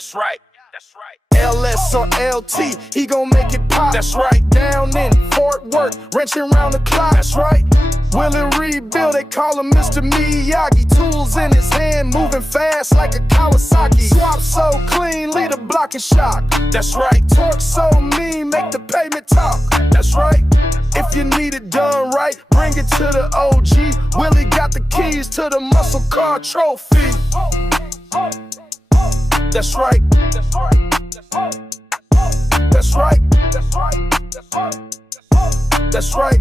That's right. LS or LT, he gon' make it pop. That's right. Down in Fort Worth, wrenching round the clock. That's right. Willie Rebuild, they call him Mr. Miyagi. Tools in his hand, moving fast like a Kawasaki. Swap so clean, lead a block and shock. That's right. Torque so mean, make the pavement talk. That's right. If you need it done right, bring it to the OG. Willie got the keys to the muscle car trophy. That's right. That's right. That's right. That's right. That's right.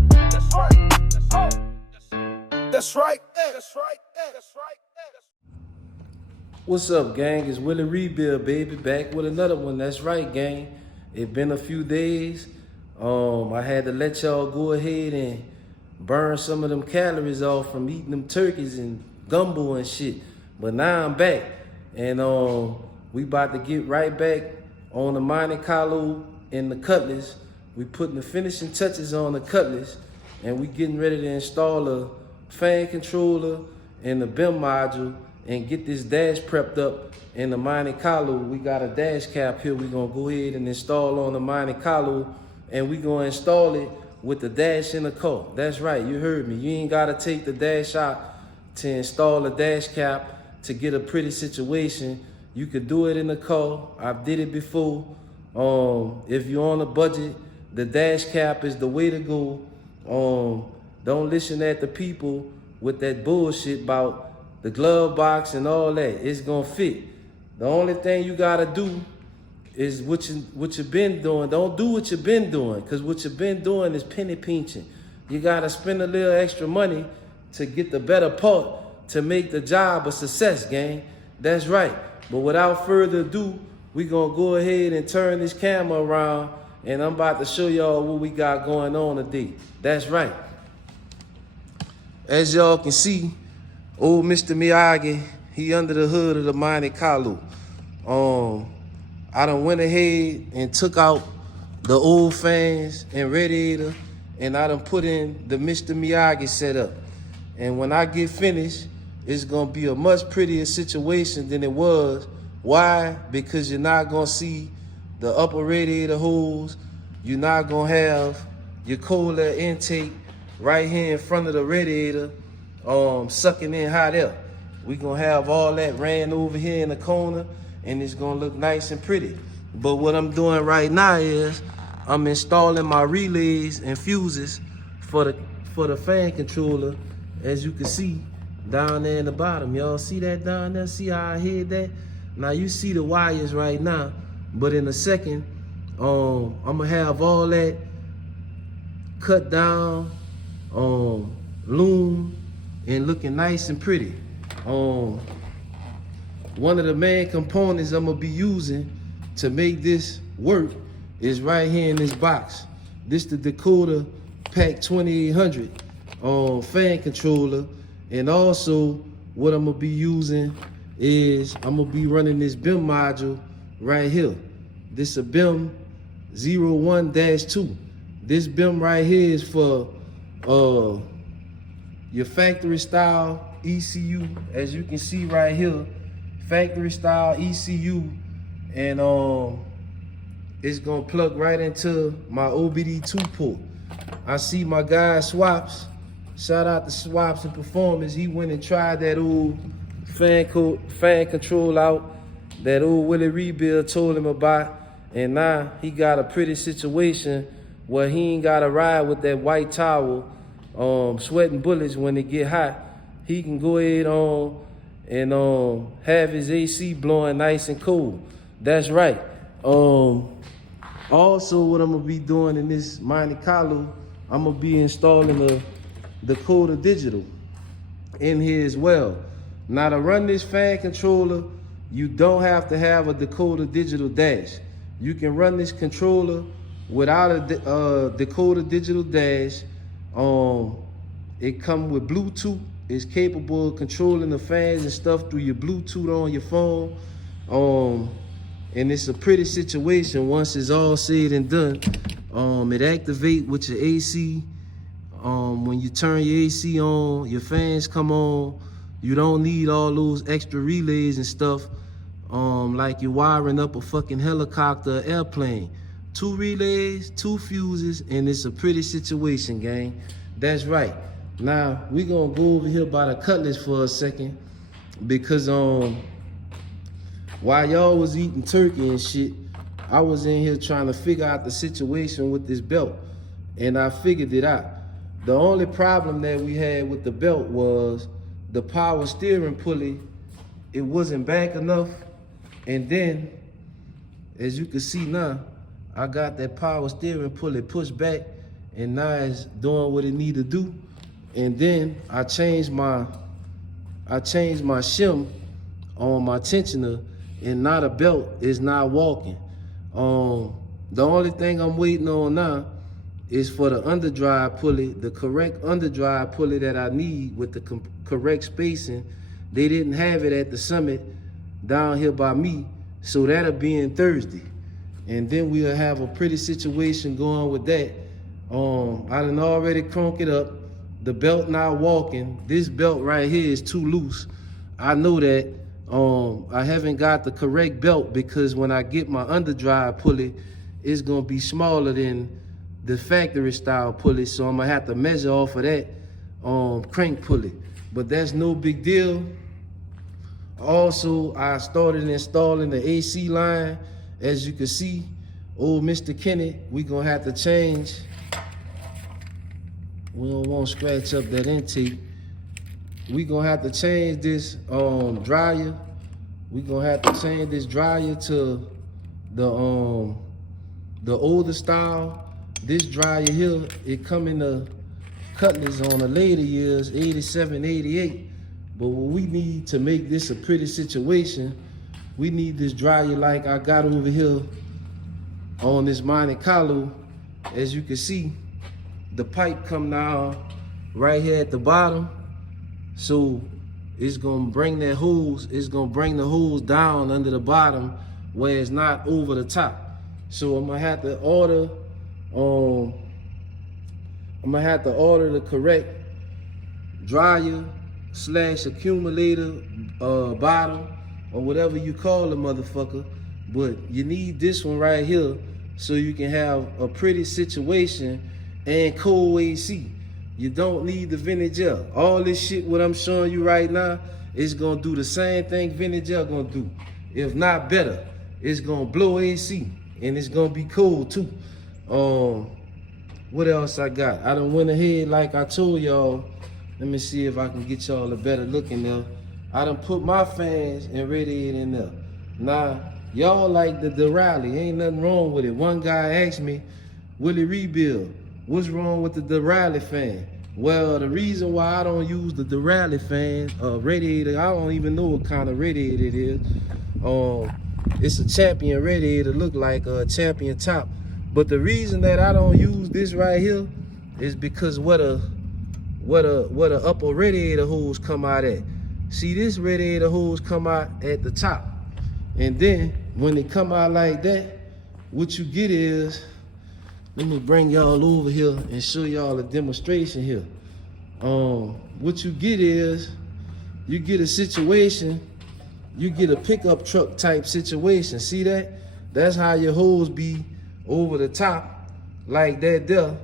That's right. What's up, gang? It's Willie Rebuild, baby, back with another one. That's right, gang. It's been a few days. I had to let y'all go ahead and burn some of them calories off from eating them turkeys and gumbo and shit. But now I'm back, and we about to get right back on the Monte Carlo and the Cutlass. We putting the finishing touches on the Cutlass, and we getting ready to install a fan controller and the BIM module and get this dash prepped up in the Monte Carlo. We got a dash cap here. We're gonna go ahead and install on the Monte Carlo, and we gonna install it with the dash in the car. That's right, you heard me. You ain't gotta take the dash out to install a dash cap to get a pretty situation. You could do it in the car. I've did it before. If you're on a budget, the dash cap is the way to go. Don't listen at the people with that bullshit about the glove box and all that. It's gonna fit. The only thing you gotta do is what you've been doing. Don't do what you've been doing, because what you've been doing is penny pinching. You gotta spend a little extra money to get the better part to make the job a success, gang. That's right. But without further ado, we gonna go ahead and turn this camera around, and I'm about to show y'all what we got going on today. That's right. As y'all can see, old Mr. Miyagi, he under the hood of the Monte Carlo. I done went ahead and took out the old fans and radiator, and I done put in the Mr. Miyagi setup. And when I get finished, it's gonna be a much prettier situation than it was. Why? Because you're not gonna see the upper radiator holes. You're not gonna have your cold air intake right here in front of the radiator, sucking in hot air. We're gonna have all that ran over here in the corner, and it's gonna look nice and pretty. But what I'm doing right now is I'm installing my relays and fuses for the fan controller. As you can see down there in the bottom, y'all see that down there? See how I hid that? Now you see the wires right now, but in a second, I'm gonna have all that cut down, loom, and looking nice and pretty. One of the main components I'm gonna be using to make this work is right here in this box. This the Dakota Pack 2800 fan controller, and also what I'm gonna be using is I'm gonna be running this BIM module right here. This is a BIM 01-2. This BIM right here is for your factory style ECU. As you can see right here, factory style ECU, and it's gonna plug right into my OBD2 port. I see my guy Swaps. Shout out to Swaps and Performance. He went and tried that old fan control out that old Willie Rebuild told him about, and now he got a pretty situation where he ain't gotta ride with that white towel, sweating bullets when it get hot. He can go ahead on and have his AC blowing nice and cool. That's right. Also, what I'm gonna be doing in this Monte Carlo, I'm gonna be installing the Dakota digital in here as well. Now, to run this fan controller, you don't have to have a Dakota digital dash. You can run this controller without a Dakota digital dash. It comes with Bluetooth. It's capable of controlling the fans and stuff through your Bluetooth on your phone. And it's a pretty situation once it's all said and done. It activates with your AC. When you turn your AC on, your fans come on. You don't need all those extra relays and stuff. like you're wiring up a fucking helicopter or airplane. 2 relays, 2 fuses, and it's a pretty situation, gang. That's right. Now, we gonna go over here by the cutlass for a second because while y'all was eating turkey and shit, I was in here trying to figure out the situation with this belt, and I figured it out. The only problem that we had with the belt was the power steering pulley, it wasn't back enough, and then, as you can see now, I got that power steering pulley pushed back, and now it's doing what it need to do. And then I changed my shim on my tensioner, and now the belt is not walking. The only thing I'm waiting on now is for the underdrive pulley, the correct underdrive pulley that I need with the correct spacing. They didn't have it at the summit down here by me, so that'll be in Thursday. And then we'll have a pretty situation going with that. I done already crunk it up. The belt not walking. This belt right here is too loose. I know that. I haven't got the correct belt because when I get my underdrive pulley, it's gonna be smaller than the factory style pulley. So I'm gonna have to measure off of that crank pulley. But that's no big deal. Also, I started installing the AC line. As you can see, old Mr. Kenny, we gonna have to change. We don't want to scratch up that intake. We gonna have to change this dryer. We gonna have to change this dryer to the older style. This dryer here, it come in the Cutlass on the later years, 87, 88. But what we need to make this a pretty situation, we need this dryer like I got over here on this Monte Carlo. As you can see, the pipe come now right here at the bottom. So it's gonna bring that hose, it's gonna bring the hose down under the bottom where it's not over the top. So I'm gonna have to order, the correct dryer / accumulator bottom, or whatever you call the motherfucker. But you need this one right here so you can have a pretty situation and cold AC. You don't need the vintage air. All this shit what I'm showing you right now is gonna do the same thing vintage air gonna do. If not better, it's gonna blow AC and it's gonna be cold too. What else I got? I done went ahead like I told y'all. Let me see if I can get y'all a better look in there. I done put my fans and radiator in there. Now, y'all like the rally, ain't nothing wrong with it. One guy asked me, Willie Rebuild, what's wrong with the rally fan? Well, the reason why I don't use the rally fan radiator, I don't even know what kind of radiator it is. It's a Champion radiator, look like a Champion top. But the reason that I don't use this right here is because what a upper radiator hose come out at. See, this radiator hose come out at the top. And then when it come out like that, what you get is, let me bring y'all over here and show y'all a demonstration here. What you get is, you get a situation, you get a pickup truck type situation. See that? That's how your hose be over the top, like that there.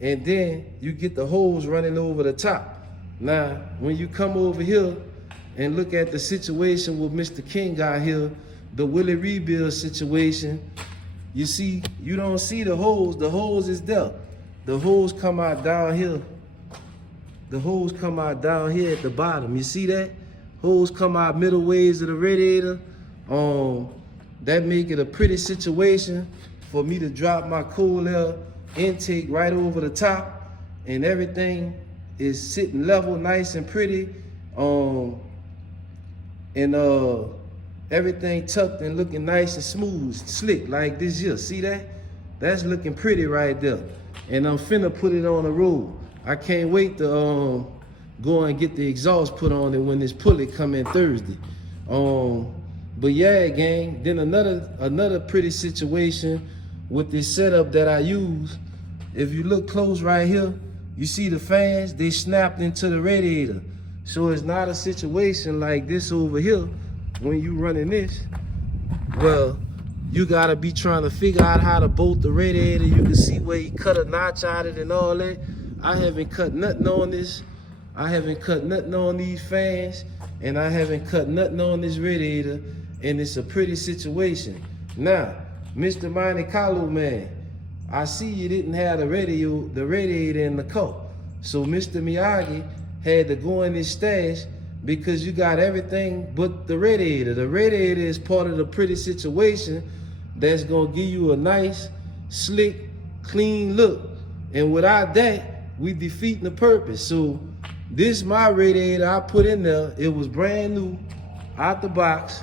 And then you get the hose running over the top. Now, when you come over here and look at the situation with Mr. King got here, the Willie Rebuild situation, you see, you don't see the hose is there. The hose come out down here. The hose come out down here at the bottom. You see that? Hose come out middle ways of the radiator. That make it a pretty situation for me to drop my cool air intake right over the top, and everything is sitting level, nice and pretty. Everything tucked and looking nice and smooth, slick like this here. See that? That's looking pretty right there. And I'm finna put it on the road. I can't wait to go and get the exhaust put on it when this pulley come in Thursday. But yeah, gang, then another pretty situation with this setup that I use. If you look close right here, you see the fans, they snapped into the radiator. So it's not a situation like this over here when you running this. Well, you gotta be trying to figure out how to bolt the radiator. You can see where he cut a notch out of it and all that. I haven't cut nothing on this. I haven't cut nothing on these fans, and I haven't cut nothing on this radiator, and it's a pretty situation. Now, Mr. Monte Carlo, man, I see you didn't have the radiator in the car. So Mr. Miyagi had to go in his stash because you got everything but the radiator. The radiator is part of the pretty situation that's gonna give you a nice, slick, clean look. And without that, we defeating the purpose. So this my radiator I put in there. It was brand new, out the box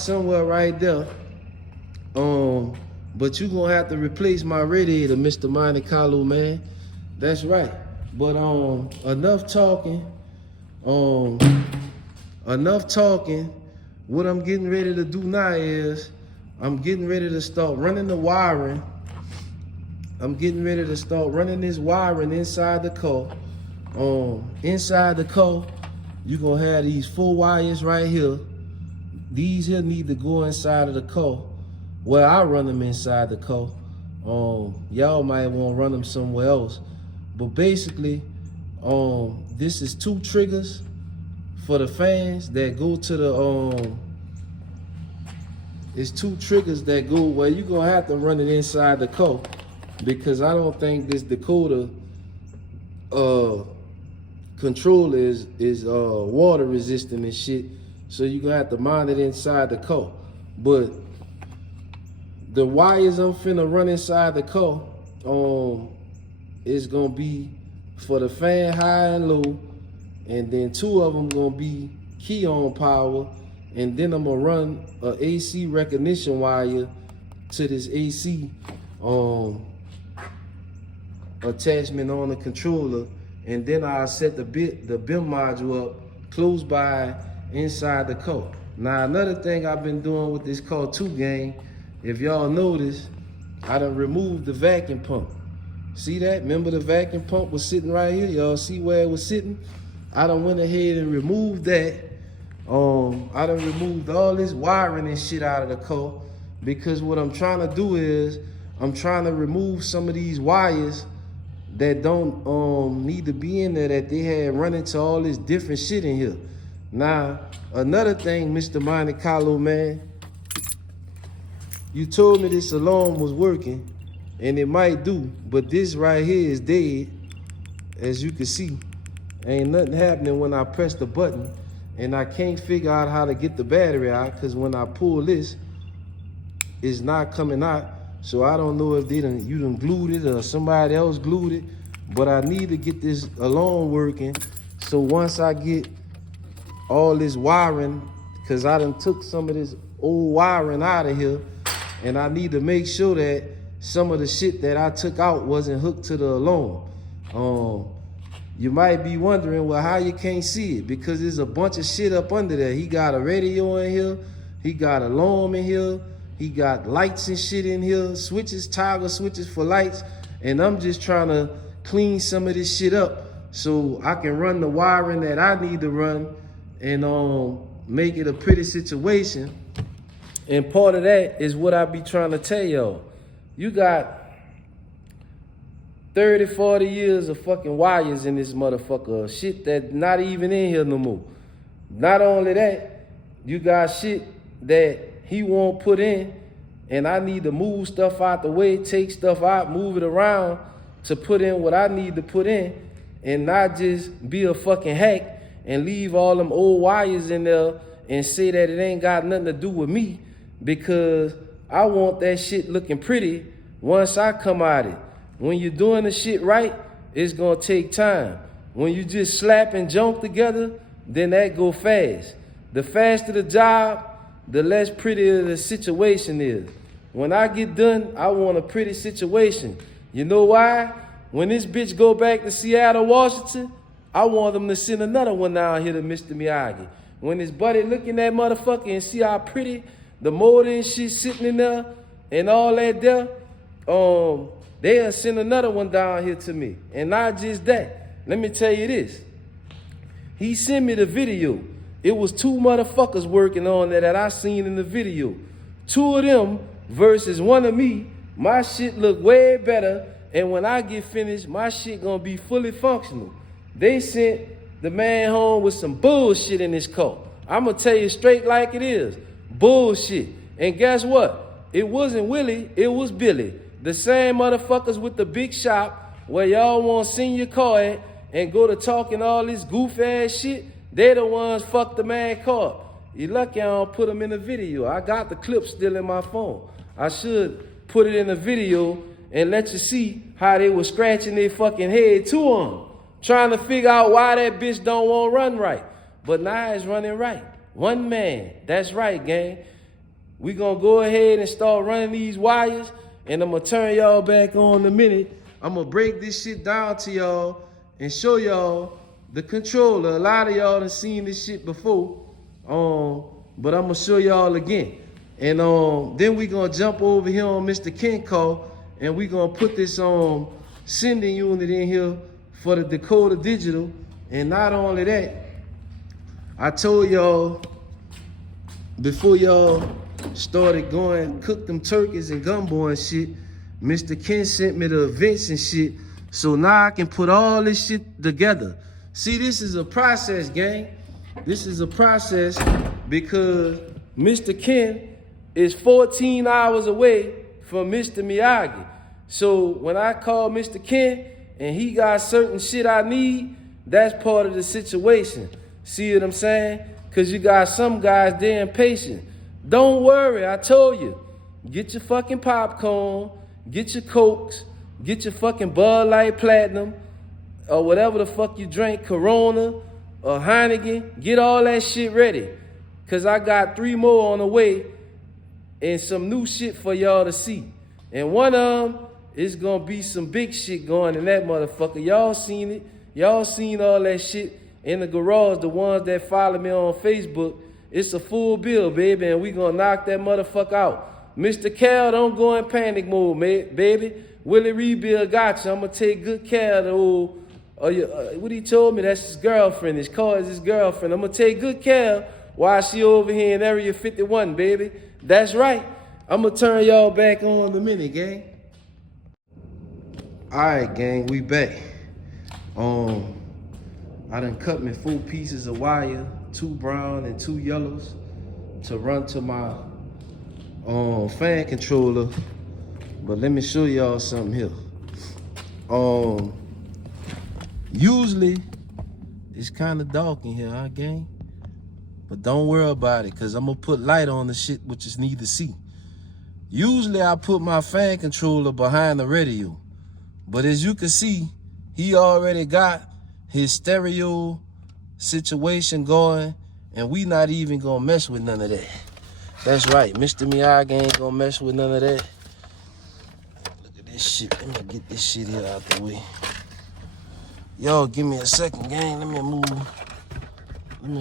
somewhere right there. But you gonna have to replace my radiator, Mr. Monte Carlo, man. That's right. But enough talking. Enough talking. What I'm getting ready to do now is I'm getting ready to start running the wiring. I'm getting ready to start running this wiring inside the car. Inside the car, you're gonna have these 4 wires right here. These here need to go inside of the car. Well, I run them inside the car. Y'all might want to run them somewhere else. But basically, this is 2 triggers for the fans that go to the it's 2 triggers that go where you're gonna have to run it inside the car, because I don't think this Dakota controller is water resistant and shit. So you're gonna have to mount it inside the car. But the wires I'm finna run inside the car is gonna be for the fan high and low, and then 2 of them gonna be key on power, and then I'm gonna run a AC recognition wire to this AC attachment on the controller, and then I'll set the BIM module up close by inside the car. Now another thing I've been doing with this car too, gang, if y'all notice, I done removed the vacuum pump. See that? Remember the vacuum pump was sitting right here? Y'all see where it was sitting? I done went ahead and removed that. I done removed all this wiring and shit out of the car, because what I'm trying to do is I'm trying to remove some of these wires that don't need to be in there, that they had run into all this different shit in here. Now, another thing, Mr. Monte Carlo, man, you told me this alarm was working, and it might do, but this right here is dead. As you can see, ain't nothing happening when I press the button, and I can't figure out how to get the battery out, because when I pull this, it's not coming out. So I don't know if you done glued it or somebody else glued it, but I need to get this alarm working. So once I get all this wiring, because I done took some of this old wiring out of here, and I need to make sure that some of the shit that I took out wasn't hooked to the alarm. You might be wondering, well, how you can't see it? Because there's a bunch of shit up under there. He got a radio in here, he got an alarm in here, he got lights and shit in here, switches, toggle switches for lights, and I'm just trying to clean some of this shit up so I can run the wiring that I need to run and make it a pretty situation. And part of that is what I be trying to tell y'all. You got 30, 40 years of fucking wires in this motherfucker. Shit that's not even in here no more. Not only that, you got shit that he won't put in, and I need to move stuff out the way, take stuff out, move it around to put in what I need to put in, and not just be a fucking hack and leave all them old wires in there and say that it ain't got nothing to do with me, because I want that shit looking pretty once I come at it. When you're doing the shit right, it's gonna take time. When you just slapping junk together, then that go fast. The faster the job, the less prettier the situation is. When I get done, I want a pretty situation. You know why? When this bitch go back to Seattle, Washington, I want them to send another one down here to Mr. Miyagi. When his buddy look in that motherfucker and see how pretty the motor and shit sitting in there and all that there, they'll send another one down here to me. And not just that. Let me tell you this. He sent me the video. It was 2 motherfuckers working on that I seen in the video. Two of them versus one of me, my shit look way better. And when I get finished, my shit gonna be fully functional. They sent the man home with some bullshit in his car. I'ma tell you straight like it is. Bullshit. And guess what? It wasn't Willie, it was Billy. The same motherfuckers with the big shop where y'all want to send your car at and go to talking all this goof ass shit. They the ones fucked the man car up. You lucky I don't put them in the video. I got the clip still in my phone. I should put it in the video and let you see how they were scratching their fucking head to him, trying to figure out why that bitch don't want to run right. But now it's running right. One man. That's right, gang. We gonna go ahead and start running these wires, and I'm gonna turn y'all back on in a minute. I'm gonna break this shit down to y'all and show y'all the controller. A lot of y'all done seen this shit before, but I'm gonna show y'all again. And then we gonna jump over here on Mr. Ken call, and we gonna put this sending unit in here for the Dakota digital. And not only that, I told y'all before y'all started going cook them turkeys and gumbo and shit, Mr. Ken sent me the events and shit, so now I can put all this shit together. See, this is a process, gang. This is a process because Mr. Ken is 14 hours away from Mr. Miyagi. So when I call Mr. Ken and he got certain shit I need, that's part of the situation. See what I'm saying? Because you got some guys, they're impatient. Don't worry, I told you. Get your fucking popcorn, get your Cokes, get your fucking Bud Light Platinum, or whatever the fuck you drink, Corona or Heineken. Get all that shit ready. Because I got 3 more on the way and some new shit for y'all to see. And one of them is going to be some big shit going in that motherfucker. Y'all seen it. Y'all seen all that shit in the garage, the ones that follow me on Facebook. It's a full bill, baby, and we gonna knock that motherfucker out. Mr. Cal, don't go in panic mode, baby. Willie Rebuild got you. I'm gonna take good care of the old, what he told me, that's his girlfriend. His car is his girlfriend. I'm gonna take good care while she over here in Area 51, baby. That's right. I'm gonna turn y'all back on in a minute, gang. All right, gang, we back. I done cut me 4 pieces of wire, 2 brown and 2 yellows, to run to my fan controller. But let me show y'all something here. Usually it's kind of dark in here, huh, gang? But don't worry about it, cause I'm gonna put light on the shit which is need to see. Usually I put my fan controller behind the radio, but as you can see, he already got his stereo situation going, and we not even gonna mess with none of that. That's right, Mr. Miyagi ain't gonna mess with none of that. Look at this shit. Let me get this shit here out the way. Y'all give me a second, gang. Let me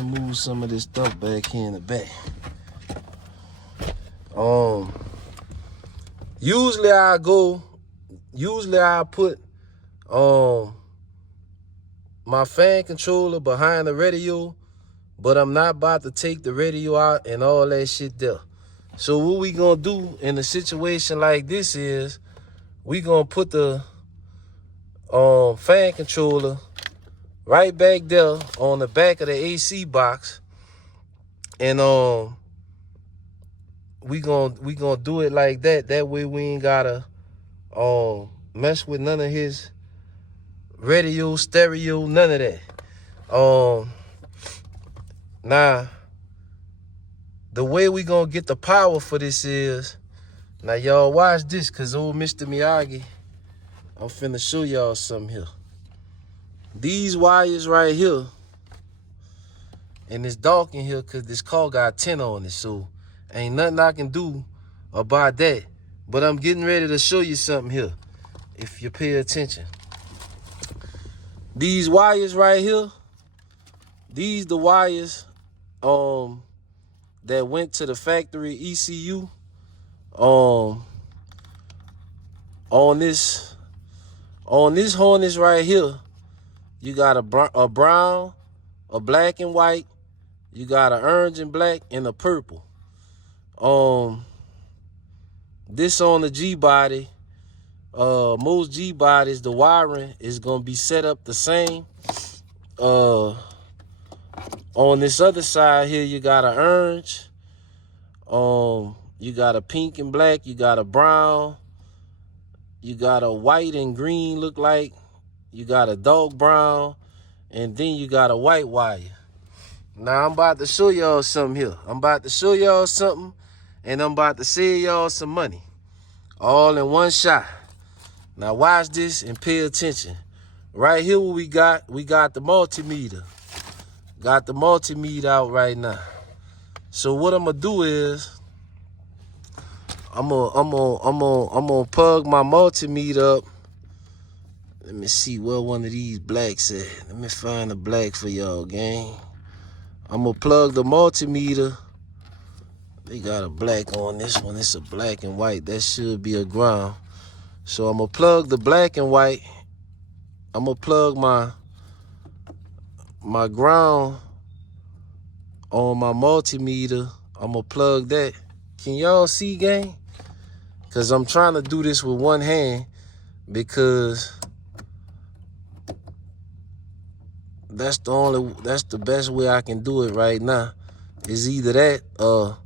move some of this stuff back here in the back. Usually I put my fan controller behind the radio, but I'm not about to take the radio out and all that shit there. So what we gonna do in a situation like this is we gonna put the fan controller right back there on the back of the AC box, and we gonna do it like that. That way we ain't gotta mess with none of his radio, stereo, none of that. Now, the way we gonna get the power for this is, now y'all watch this, cause old Mr. Miyagi, I'm finna show y'all something here. These wires right here, and it's dark in here cause this car got tint on it, so ain't nothing I can do about that. But I'm getting ready to show you something here, if you pay attention. These wires right here, these the wires that went to the factory ECU. On this harness right here, you got a brown, a black and white, you got an orange and black, and a purple. this on the G body. Most G bodies, the wiring is gonna be set up the same. On this other side here, you got an orange. You got a pink and black. You got a brown. You got a white and green look like. You got a dark brown. And then you got a white wire. Now, I'm about to show y'all something here. I'm about to show y'all something. And I'm about to save y'all some money. All in one shot. Now, watch this and pay attention. Right here what we got the multimeter. Got the multimeter out right now. So what I'm gonna do is I'm gonna plug my multimeter up. Let me see where one of these blacks at. Let me find a black for y'all, gang. I'm gonna plug the multimeter. They got a black on this one. It's a black and white. That should be a ground. So I'm gonna plug the black and white. I'm gonna plug my ground on my multimeter. I'm gonna plug that. Can y'all see, gang? Cause I'm trying to do this with one hand because that's the best way I can do it right now. Is either that or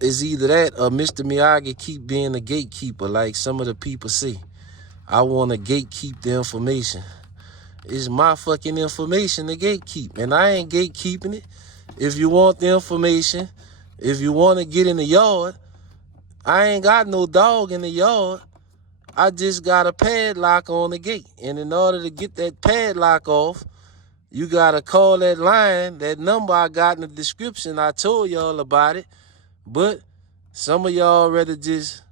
Mr. Miyagi keep being a gatekeeper like some of the people say. I want to gatekeep the information. It's my fucking information to gatekeep. And I ain't gatekeeping it. If you want the information, if you want to get in the yard, I ain't got no dog in the yard. I just got a padlock on the gate. And in order to get that padlock off, you got to call that line, that number I got in the description. I told y'all about it. But some of y'all rather just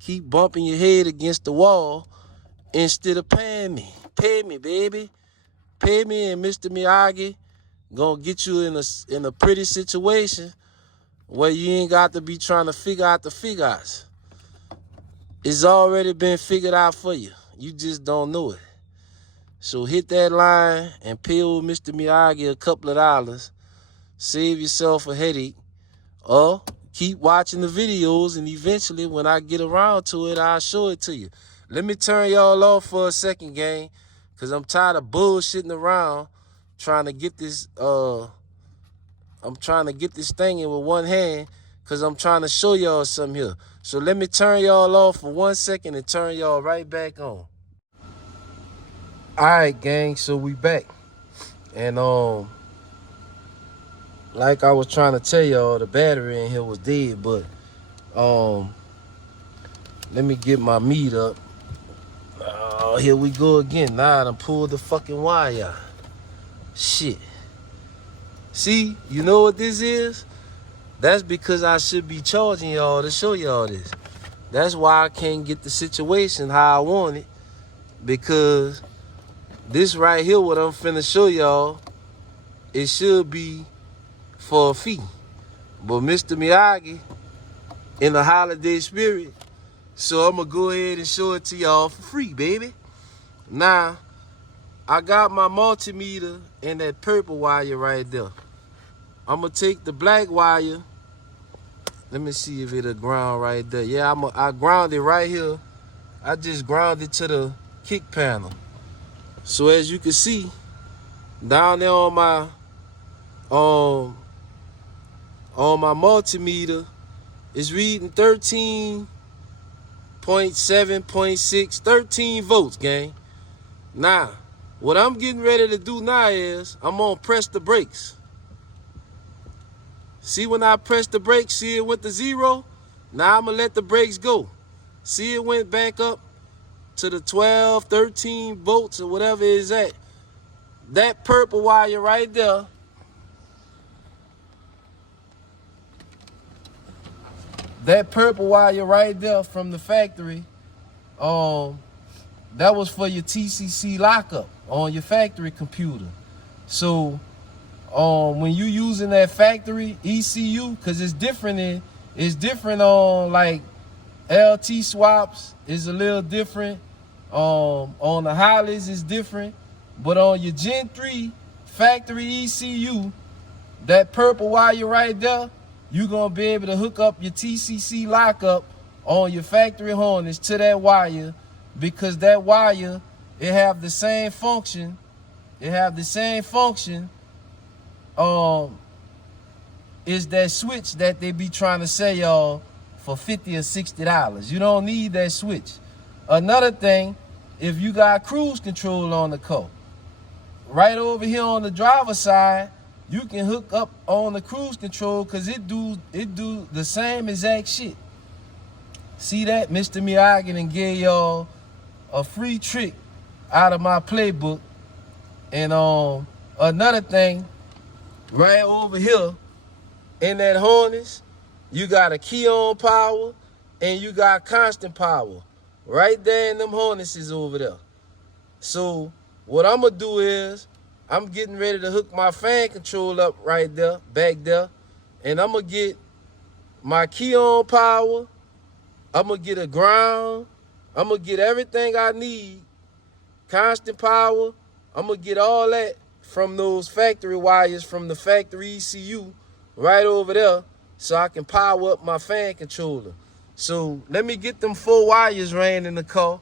keep bumping your head against the wall instead of paying me. Pay me, baby. Pay me, and Mr. Miyagi gonna get you in a pretty situation where you ain't got to be trying to figure out the figures. It's already been figured out for you. You just don't know it. So hit that line and pay old Mr. Miyagi a couple of dollars. Save yourself a headache. Or keep watching the videos, and eventually when I get around to it, I'll show it to you. Let me turn y'all off for a second, gang, because I'm tired of bullshitting around trying to get this thing in with one hand, because I'm trying to show y'all something here. So let me turn y'all off for 1 second and turn y'all right back on. Alright, gang, so we back. And like I was trying to tell y'all, the battery in here was dead, but let me get my meat up. Oh, here we go again. Now I done pulled the fucking wire out. Shit. See, you know what this is? That's because I should be charging y'all to show y'all this. That's why I can't get the situation how I want it, because this right here, what I'm finna show y'all, it should be for a fee. But Mr. Miyagi in the holiday spirit, so I'm gonna go ahead and show it to y'all for free, baby. Now, I got my multimeter and that purple wire right there. I'm gonna take the black wire. Let me see if it'll ground right there. Yeah, I ground it right here. I just ground it to the kick panel. So as you can see, down there on my multimeter, it's reading 13.7.6, 13 volts, gang. Now, what I'm getting ready to do now is I'm gonna press the brakes. See, when I press the brakes, see it went to 0? Now I'm gonna let the brakes go. See, it went back up to the 12, 13 volts or whatever it is at. That purple wire right there, from the factory, that was for your TCC lockup on your factory computer. So when you using that factory ECU, because it's different on like LT swaps is a little different. On the Hollies is different. But on your Gen 3 factory ECU, that purple wire right there, you're gonna be able to hook up your TCC lockup on your factory harness to that wire, because that wire, it have the same function. It have the same function. Is that switch that they be trying to sell y'all for $50 or $60. You don't need that switch. Another thing, if you got cruise control on the car, right over here on the driver's side, you can hook up on the cruise control, because it do the same exact shit. See that? Mr. Miyagi and gave y'all a free trick out of my playbook. And another thing, right over here in that harness, you got a key on power and you got constant power right there in them harnesses over there. So what I'm gonna do is I'm getting ready to hook my fan control up right there, back there, and I'm gonna get my key on power. I'm gonna get a ground. I'm gonna get everything I need, constant power. I'm gonna get all that from those factory wires from the factory ECU right over there, so I can power up my fan controller. So let me get them 4 wires ran in the car,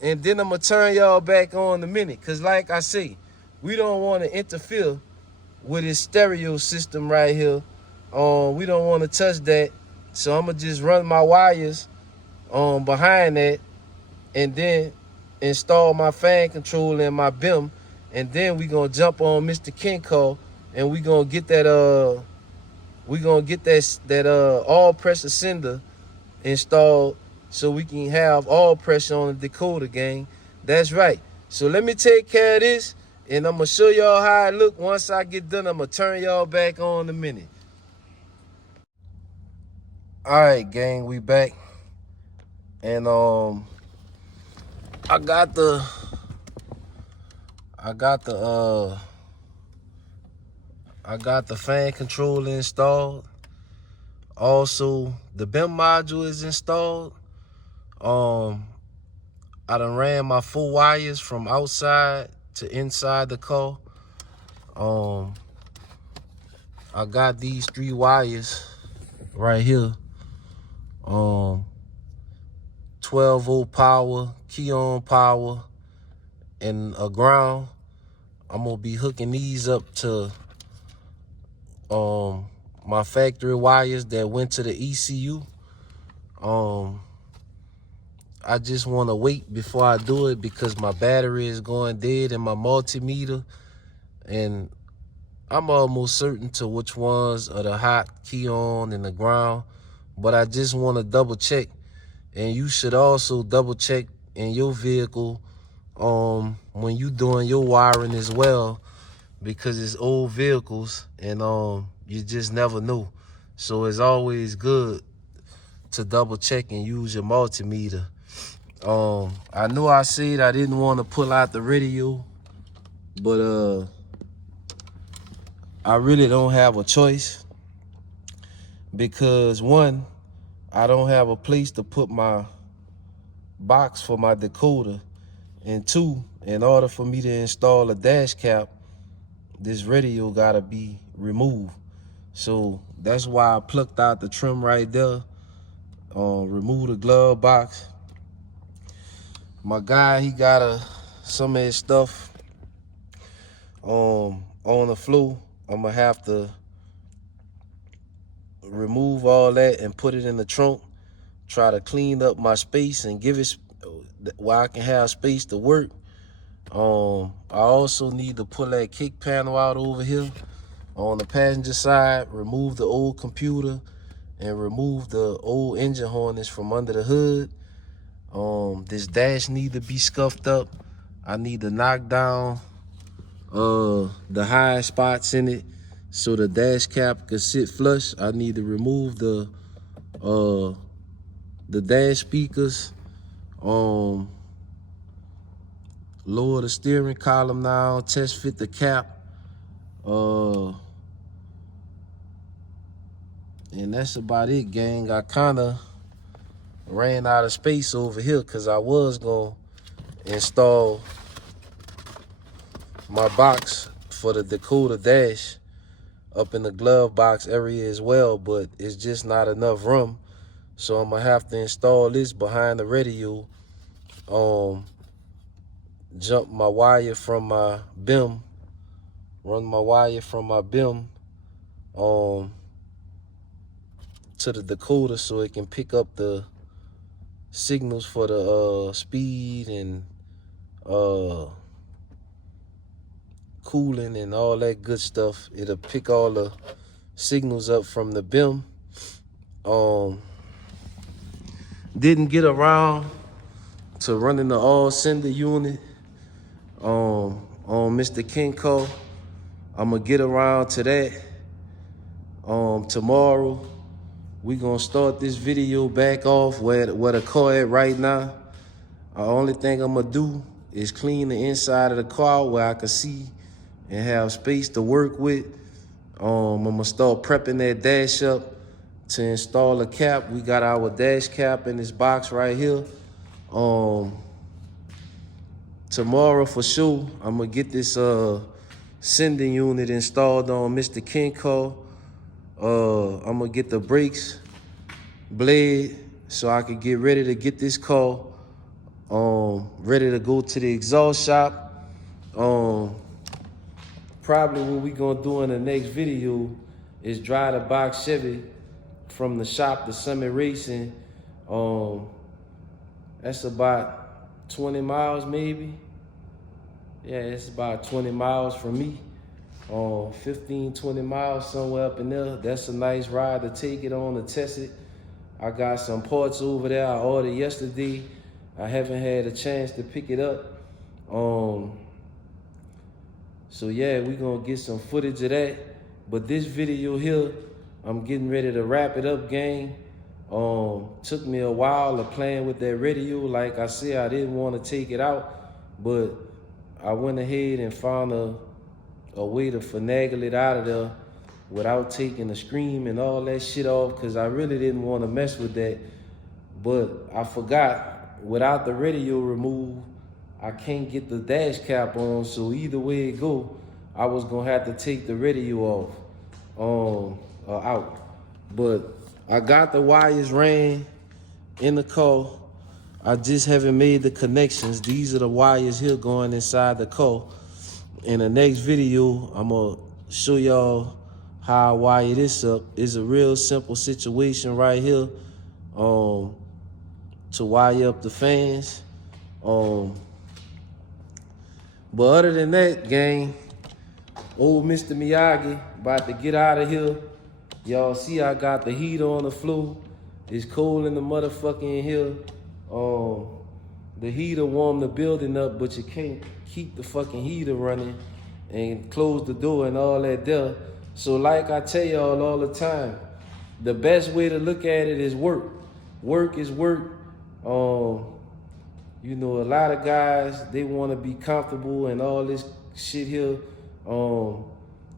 and then I'm gonna turn y'all back on in a minute. Cause like I say, we don't want to interfere with this stereo system right here. We don't want to touch that. So I'm gonna just run my wires behind that, and then install my fan controller and my BIM, and then we gonna jump on Mr. Kinko, and we gonna get that all pressure sender installed, so we can have all pressure on the Dakota, gang. That's right. So let me take care of this, and I'm gonna show y'all how it look. Once I get done, I'm gonna turn y'all back on in a minute. All right, gang, we back. And I got the fan controller installed. Also, the BIM module is installed. I done ran my 4 wires from outside to inside the car. I got these 3 wires right here. 12-volt power, key on power, and a ground. I'm gonna be hooking these up to my factory wires that went to the ECU. I just want to wait before I do it, because my battery is going dead in my multimeter, and I'm almost certain to which ones are the hot, key on, and the ground. But I just want to double check, and you should also double check in your vehicle when you doing your wiring as well, because it's old vehicles, and you just never know. So it's always good to double check and use your multimeter. I know I said I didn't want to pull out the radio, but I really don't have a choice, because 1, I don't have a place to put my box for my Dakota, and 2, in order for me to install a dash cap, this radio gotta be removed. So that's why I plucked out the trim right there, remove the glove box. My guy, he got some of his stuff on the floor. I'm gonna have to remove all that and put it in the trunk, try to clean up my space and give it where I can have space to work. I also need to pull that kick panel out over here on the passenger side, remove the old computer, and remove the old engine harness from under the hood. This dash need to be scuffed up. I need to knock down the high spots in it so the dash cap can sit flush. I need to remove the dash speakers, lower the steering column now, test fit the cap, and that's about it, gang. I kind of ran out of space over here, because I was gonna install my box for the Dakota dash up in the glove box area as well, but it's just not enough room. So I'm gonna have to install this behind the radio. Jump my wire from my BIM, run my wire from my BIM to the Dakota so it can pick up the signals for the speed and cooling and all that good stuff. It'll pick all the signals up from the BIM. Didn't get around to running the all sender unit on Mr. Kinko. I'm gonna get around to that tomorrow. We gonna start this video back off where the car at right now. The only thing I'm gonna do is clean the inside of the car where I can see and have space to work with. I'm gonna start prepping that dash up to install a cap. We got our dash cap in this box right here. Tomorrow for sure, I'm gonna get this sending unit installed on Mr. Kinko. I'm gonna get the brakes blade so I can get ready to get this car ready to go to the exhaust shop. Probably what we gonna do in the next video is drive the box Chevy from the shop to Summit Racing. That's about 20 miles maybe. Yeah, it's about 20 miles from me. 15, 20 miles somewhere up in there. That's a nice ride to take it on to test it. I got some parts over there I ordered yesterday. I haven't had a chance to pick it up. So yeah, we gonna get some footage of that. But this video here, I'm getting ready to wrap it up, gang. Took me a while to playing with that radio. Like I said, I didn't want to take it out, but I went ahead and found a way to finagle it out of there without taking the screen and all that shit off, because I really didn't want to mess with that. But I forgot, without the radio removed, I can't get the dash cap on, so either way it go, I was gonna have to take the radio off, out. But I got the wires ran in the car. I just haven't made the connections. These are the wires here going inside the car. In the next video, I'm gonna show y'all how I wire this up. It's a real simple situation right here to wire up the fans. But other than that, gang, old Mr. Miyagi about to get out of here. Y'all see I got the heater on the floor. It's cold in the motherfucking here. The heater warm the building up, but you can't keep the fucking heater running and close the door and all that there. So like I tell y'all all the time, the best way to look at it is work. Work is work. You know, a lot of guys, they want to be comfortable and all this shit here.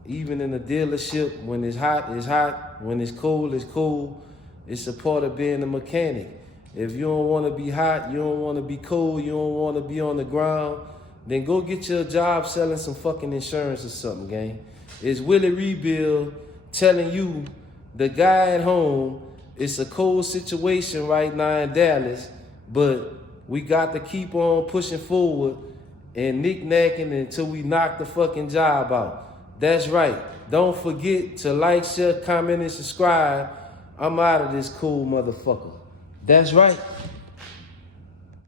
Even in the dealership, when it's hot, it's hot. When it's cold, it's cold. It's a part of being a mechanic. If you don't want to be hot, you don't want to be cold, you don't want to be on the ground, then go get your job selling some fucking insurance or something, gang. It's Willie Rebuild telling you, the guy at home, it's a cold situation right now in Dallas, but we got to keep on pushing forward and knick-knacking until we knock the fucking job out. That's right. Don't forget to like, share, comment, and subscribe. I'm out of this cool motherfucker. That's right.